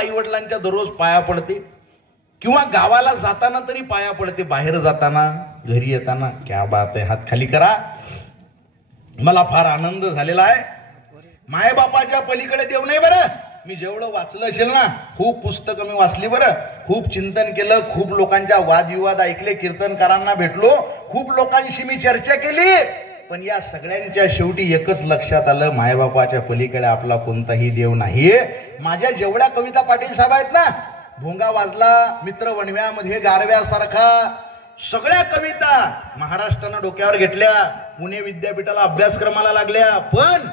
आई वडिलांच्या दररोज पाया पडते, किंवा गावाला जाताना तरी पाया पडते, बाहेर जाताना, घरी येताना. क्या बात आहे, हात खाली करा. मला फार आनंद झालेला आहे. मायबापाच्या पलीकडे देव नाही बरं. मी जेवढं वाचलं असेल ना, खूप पुस्तकं मी वाचली बरं, खूप चिंतन केलं, खूप लोकांच्या वादविवाद ऐकले, कीर्तनकारांना भेटलो, खूप लोकांशी मी चर्चा केली, पण या सगळ्यांच्या शेवटी एकच लक्षात आलं, मायबापाच्या पलीकडे आपला कोणताही देव नाही. माझ्या जेवढ्या कविता पाटील साहेब आहेत ना, भोंगा वाजला, मित्र वणव्यामध्ये गारव्यासारखा, सगळ्या कविता महाराष्ट्रानं डोक्यावर घेतल्या, पुणे विद्यापीठाला अभ्यासक्रमाला लागल्या. पण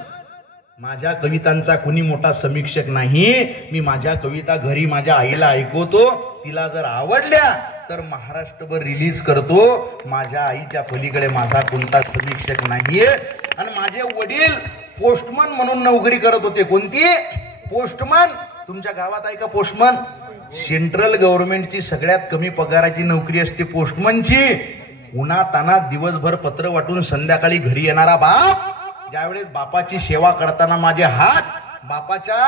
माझ्या कवितांचा कुणी मोठा समीक्षक नाही. मी माझ्या कविता घरी माझ्या आईला ऐकवतो, तिला जर आवडल्या तर महाराष्ट्रभर रिलीज करतो. माझ्या आईच्या पलीकडे माझा कोणता समीक्षक नाहीये. आणि माझे वडील पोस्टमन म्हणून नोकरी करत होते. कोणती? पोस्टमन. तुमच्या गावात आहे का पोस्टमन? सेंट्रल गव्हर्नमेंटची सगळ्यात कमी पगाराची नोकरी असते पोस्टमनची. उन्हातानात दिवसभर पत्र वाटून संध्याकाळी घरी येणारा बाप. ज्यावेळेस बापाची सेवा करताना माझे हात बापाच्या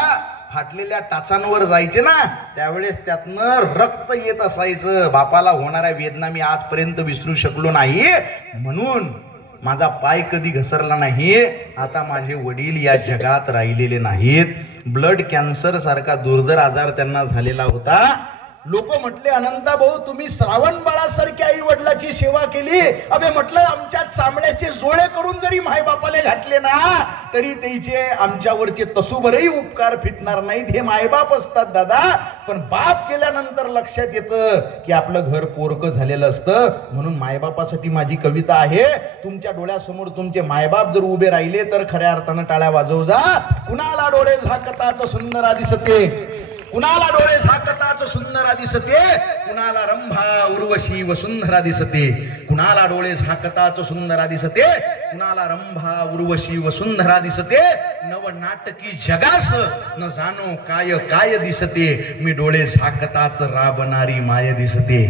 फाटलेल्या टाचांवर जायचे ना, त्यावेळेस त्यातनं रक्त येत असायचं. बापाला होणाऱ्या वेदना मी आजपर्यंत विसरू शकलो नाही, म्हणून माझा पाय कधी घसरला नाही. आता माझे वडील या जगात राहिलेले नाहीत. ब्लड कॅन्सर सारखा दुर्धर आजार त्यांना झालेला होता. लोक म्हटले, अनंता भाऊ तुम्ही श्रावण बाळासारख्या आई वडिलाची सेवा केली. अबे म्हटलं, आमच्या चांबड्याचे जोळे करून जरी माय बापाले घातले ना, तरी त्याचे आमच्यावरचे तसूभरही उपकार फिटणार नाहीत. हे मायबाप असतात दादा. पण बाप केल्यानंतर लक्षात येतं की आपलं घर पोरकं झालेलं असतं. म्हणून मायबापासाठी माझी कविता आहे. तुमच्या डोळ्यासमोर तुमचे मायबाप जर उभे राहिले तर खऱ्या अर्थानं टाळ्या वाजव जा. कुणाला डोळे झाकताच सुंदर दिसते, कुणाला डोळे झाकताच सुंदर दिसते, कुणाला रंभा उर्वशी वसुंधरा दिसते. कुणाला डोळे झाकताच सुंदर दिसते, कुणाला रंभा उर्वशी वसुंधरा दिसते. नव नाटकी जगास न जाणो काय काय दिसते, मी डोळे झाकताच राबणारी माय दिसते.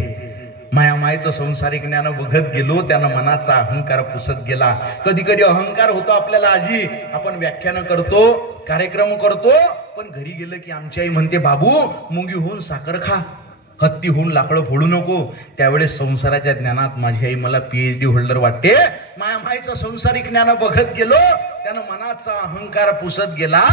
मायामायचं संसारिक ज्ञान बघत गेलो, त्यानं मनाचा अहंकार पुसत गेला. कधी कधी अहंकार होतो आपल्याला. आजी आपण व्याख्यान करतो, कार्यक्रम करतो, पण घरी गेलं की आमची आई म्हणते, बाबू मुंगी होऊन साखर खा, हत्ती होऊन लाकडं फोडू नको. त्यावेळेस संसाराच्या ज्ञानात माझी आई मला PhD होल्डर वाटते. मायामायचं संसारिक ज्ञान बघत गेलो, त्यानं मनाचा अहंकार पुसत गेला,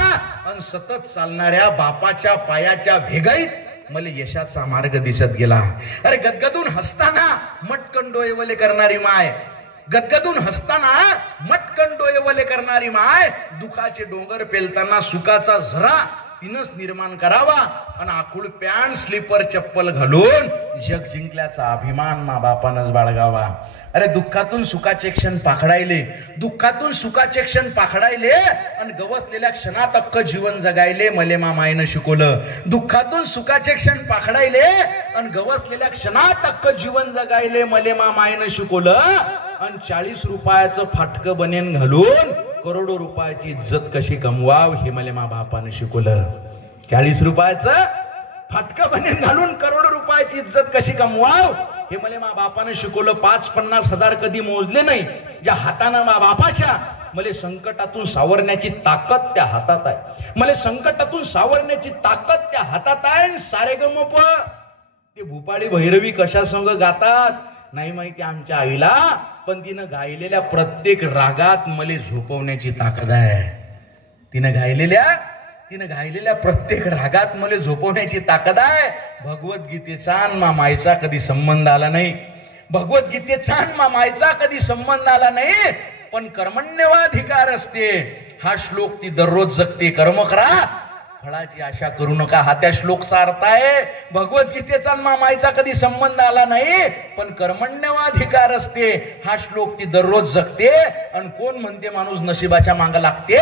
आणि सतत चालणाऱ्या बापाच्या पायाच्या भेगाईत मला यशाचा मार्ग दिसत गेला. अरे गदगदून हसताना मटकन डोळेवले करणारी माय, गदगदून हसताना मटकन डोळेवले करणारी माय, दुखाचे डोंगर पेलताना सुखाचा झरा तिनंच निर्माण करावा, आणि आखूड पॅन्ट स्लीपर चप्पल घालून जग जिंकल्याचा अभिमान मा बापानच बाळगावा. अरे दुःखातून सुखाचे क्षण पाखडायले, दुःखातून सुखाचे क्षण पाखडायले, आणि गवसलेल्या क्षणात अख्खं जीवन जगायले मले मा मायनं शिकवलं. दुःखातून सुखाचे क्षण पाखडायले, आणि गवसलेल्या क्षणात अख्खं जीवन जगायले मले मा मायनं शिकवलं. आणि 40 रुपयाचं फाटकं बनेन घालून करोडो रुपयाची इज्जत कशी कमवाव हे मले मा बापानं शिकवलं. 40 रुपयाचं फाटकं बनेन घालून करोडो रुपयाची इज्जत कशी कमवाव हे मला मा बापानं शिकवलं. 5-50 हजार कधी मोजले नाही. ज्या हातानं मा बापाच्या मला संकटातून सावरण्याची ताकद त्या हातात आहे. मला संकटातून सावरण्याची ताकद त्या हातात आहे. सारेगमप ते भूपाळी भैरवी कशा संग गातात नाही माहिती आमच्या आईला, पण तिनं गायलेल्या प्रत्येक रागात मला झोपवण्याची ताकद आहे. तिनं गायलेल्या प्रत्येक रागात मला झोपवण्याची ताकद आहे. भगवद्गीतेचा मा मायचा कधी संबंध आला नाही, भगवद्गीतेचा मा मायचा कधी संबंध आला नाही, पण कर्मण्यवाधिकार असते. हा श्लोक ती दररोज जगते. कर्म करा, फळाची आशा करू नका, हा त्या श्लोकचा अर्थ आहे. भगवद्गीतेचा मा मायचा कधी संबंध आला नाही, पण कर्मण्यवाधिकार असते. हा श्लोक ती दररोज जगते. आणि कोण म्हणते माणूस नशिबाच्या मागे लागते?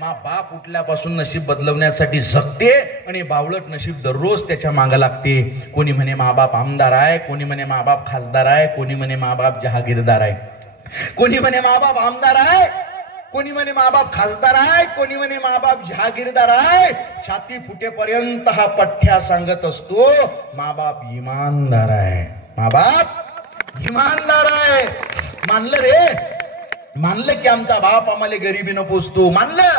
मा बाप उठल्यापासून नशीब बदलवण्यासाठी जगते, आणि बावळट नशीब दररोज त्याच्या मागे लागते. कोणी म्हणे मा बाप आमदार आहे, कोणी म्हणे मा बाप खासदार आहे, कोणी म्हणे मा बाप जहागीरदार आहे, कोणी म्हणे मा बाप आमदार आहे, कोणी म्हणे मा बाप खासदार आहे, कोणी म्हणे मा बाप जहागीरदार आहे. छाती फुटेपर्यंत हा पठ्ठ्या सांगत असतो, मा बाप इमानदार आहे, मा बाप इमानदार आहे. मानलं रे, मानलं की आमचा बाप आम्हाला गरिबीनं पोचतो, मानलं.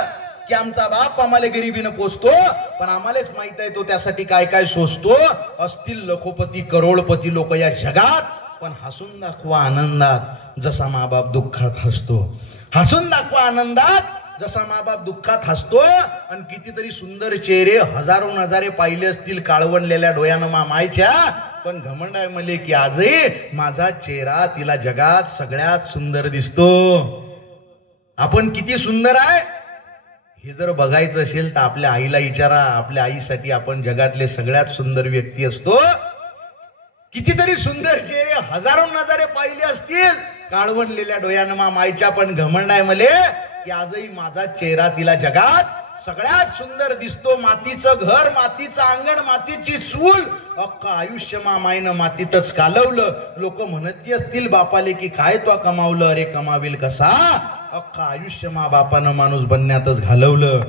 की आमचा बाप आम्हाला गरिबीनं पोचतो, पण आम्हालाच माहित आहे तो त्यासाठी काय काय सोसतो. असतील लखोपती करोडपती लोक या जगात, पण हसून दाखवा आनंदात जसा माबाप दुःखात हसतो. हसून दाखवा आनंदात जसा माबाप दुःखात हसतो. आणि कितीतरी सुंदर चेहरे हजारो नजारे पाहिले असतील काळवणलेल्या डोळ्यानं मामायच्या, पण घमंड आहे मले की आजही माझा चेहरा तिला जगात सगळ्यात सुंदर दिसतो. आपण किती सुंदर आहे हे जर बघायचं असेल तर आपल्या आईला विचारा. आपल्या आईसाठी आपण जगातले सगळ्यात सुंदर व्यक्ती असतो. कितीतरी सुंदर चेहरे हजारो नजारे पाहिले असतील काळवणलेल्या डोळ्यानं मामायच्या, पण घमंड आहे मले की आजही माझा चेहरा तिला जगात सगळ्यात सुंदर दिसतो. मातीचं घर, मातीचं अंगण, मातीची चूल, अख्खं आयुष्य मामाईनं मातीतच कालवलं. लोक म्हणत असतील बापाले की काय तो कमावलं. अरे कमावील कसा, अख्खं आयुष्य मा बापानं माणूस बनण्यातच घालवलं.